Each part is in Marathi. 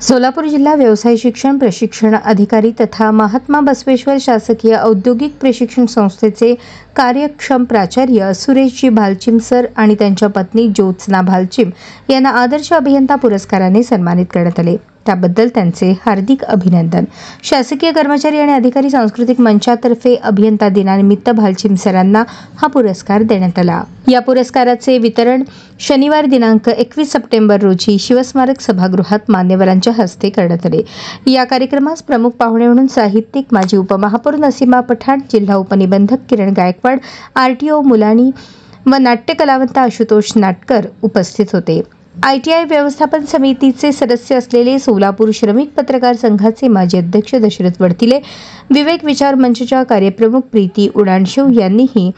सोलापूर जिल्हा व्यवसाय शिक्षण प्रशिक्षण अधिकारी तथा महात्मा बसवेश्वर शासकीय औद्योगिक प्रशिक्षण संस्थेचे कार्यक्षम प्राचार्य सुरेशजी भालचिम सर आणि त्यांच्या पत्नी ज्योत्सना भालचिम यांना आदर्श अभियंता पुरस्काराने सन्मानित करण्यात आले। त्याबद्दल त्यांचे हार्दिक अभिनंदन। शासकीय कर्मचारी आणि अधिकारी सांस्कृतिक मंचातर्फे अभियंता दिनानिमित्त भालचिम सरांना हा पुरस्कार देण्यात आला। या पुरस्काराचे वितरण शनिवार दिनांक 21 सप्टेंबर रोजी शिवस्मारक सभागृहात मान्यवरांच्या हस्ते करण्यात आले। या कार्यक्रमास प्रमुख पाहुणे म्हणून साहित्यिक माजी उपमहापौर नसीमा पठाण, जिल्हा उपनिबंधक किरण गायकवाड, आरटीओ मुलानी व नाट्य कलावंत आशुतोष नाटकर उपस्थित होते। ITI व्यवस्थापन समितीचे सदस्य असलेले सोलापूर श्रमिक पत्रकार संघाचे माजी अध्यक्ष दशरथ वडतिले, विवेक विचार मंचच्या कार्यप्रमुख प्रीती उडाणशिव यांनीही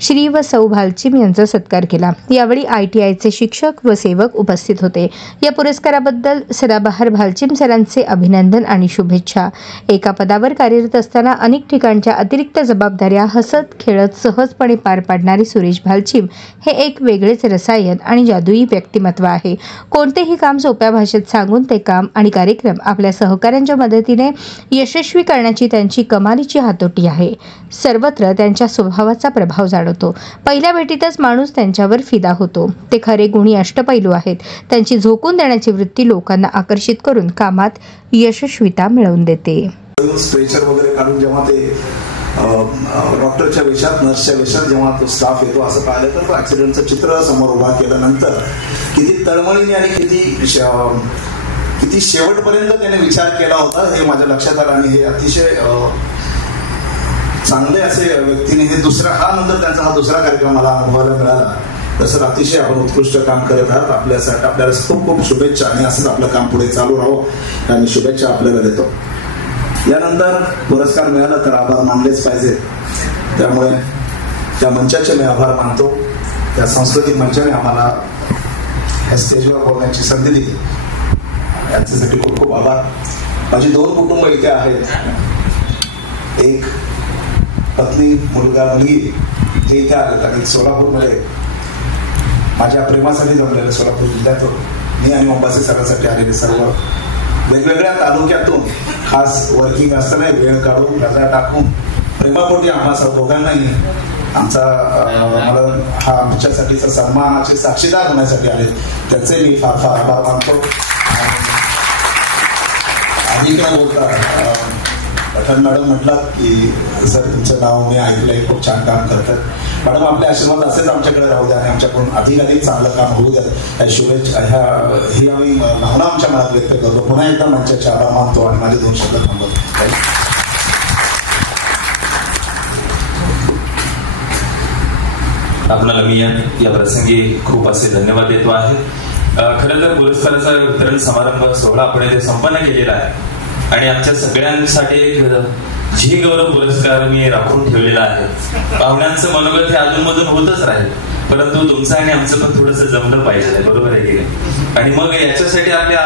श्री व सौ भालचिम यांचा सत्कार केला। यावेळी ITIचे शिक्षक व सेवक उपस्थित होते। या पुरस्काराबद्दल सदाबहार भालचिम सरांचे अभिनंदन आणि शुभेच्छा। एका पदावर कार्यरत असताना अनेक ठिकाणच्या अतिरिक्त जबाबदाऱ्या हसत खेळत सहजपणे पार पाडणारे सुरेश भालचिम हे एक वेगळेच रसायन आणि जादुई व्यक्तिमत्व आहे। कोणतेही काम सोप्या भाषेत सांगून ते काम आणि कार्यक्रम आपल्या सहकाऱ्यांच्या मदतीने यशस्वी करण्याची त्यांची कमालीची हातोटी आहे। सर्वत्र त्यांच्या स्वभावाचा प्रभाव जाणवतो। पहिल्या भेटीतच माणूस त्यांच्यावर फिदा होतो। ते खरे गुणी अष्टपैलू आहेत। त्यांची झोकून देण्याची वृत्ती लोकांना आकर्षित करून कामात यशस्वीता मिळवून देते। स्ट्रेचर वगैरे काढून जेव्हा ते डॉक्टरच्या वेशात नर्सच्या वेशात जेव्हा तो स्टाफ येतो असं पाहिलं तर ऍक्सिडेंटचं चित्र समोर उभा केल्यानंतर किती तळमळीने आणि किती शेवटपर्यंत त्याने विचार केला होता हे माझ्या लक्षात आलं। आणि हे अतिशय चांगले असे व्यक्तीने हे हा नंतर त्यांचा हा दुसरा कार्यक्रम मला अनुभवायला मिळाला। तसं अतिशय आपण उत्कृष्ट काम करत आहात। आपल्यासाठी आपल्याला खूप खूप शुभेच्छा आणि असंच आपलं काम पुढे चालू राहावं आणि शुभेच्छा आपल्याला देतो। यानंतर पुरस्कार मिळाला तर आभार मानलेच पाहिजे। त्यामुळे त्या मंचाचे मी आभार मानतो। त्या सांस्कृतिक मंचाने आम्हाला या स्टेजवर बोलण्याची संधी दिली, याच्यासाठी खूप खूप आभार। माझी 2 कुटुंब इथे आहेत, एक पत्नी मुलगा मुलगी ते इथे आले आणि सोलापूरमध्ये माझ्या प्रेमासाठी जमलेले सोलापूर जिल्ह्यातून मी आणि मोबाचे सगळ्यासाठी आलेले सर्व वेगवेगळ्या तालुक्यातून खास वर्किंग असताना वेळ काढून रजा टाकून प्रेमापोटी आम्हा दोघांनाही मला हा आमच्यासाठीचा सन्मानाचे साक्षीदार होण्यासाठी आले, त्याचे मी फार फार आभार मानतो। अधिक न बोलता पठाण मॅडम म्हटलं की सर तुमचं नाव मी ऐकलंय, खूप छान काम करतात मॅडम। आपले आशीर्वाद असेच आमच्याकडे राहू द्या आणि आमच्याकडून अधिक चांगलं काम होऊ द्या, या शुभेच्छा ही आम्ही भावना आमच्या मनात व्यक्त करतो। पुन्हा एकदा मंचाचे आभार मानतो आणि माझे 2 शब्द थांबवतो। आपल्याला मी या प्रसंगी खूप असे धन्यवाद देतो आहे। खरं तर पुरस्काराचा वितरण समारंभ सोहळा आपण इथे संपन्न केलेला आहे आणि आमच्या सगळ्यांसाठी एक जी गौरव पुरस्कार मी राखून ठेवलेला आहे। पाहुण्यांचं मनोगत हे अजूनमधून होतच राहील, परंतु तुमचं आणि आमचं पण थोडंसं जमलं पाहिजे, बरोबर आहे की नाही? आणि मग याच्यासाठी आपल्या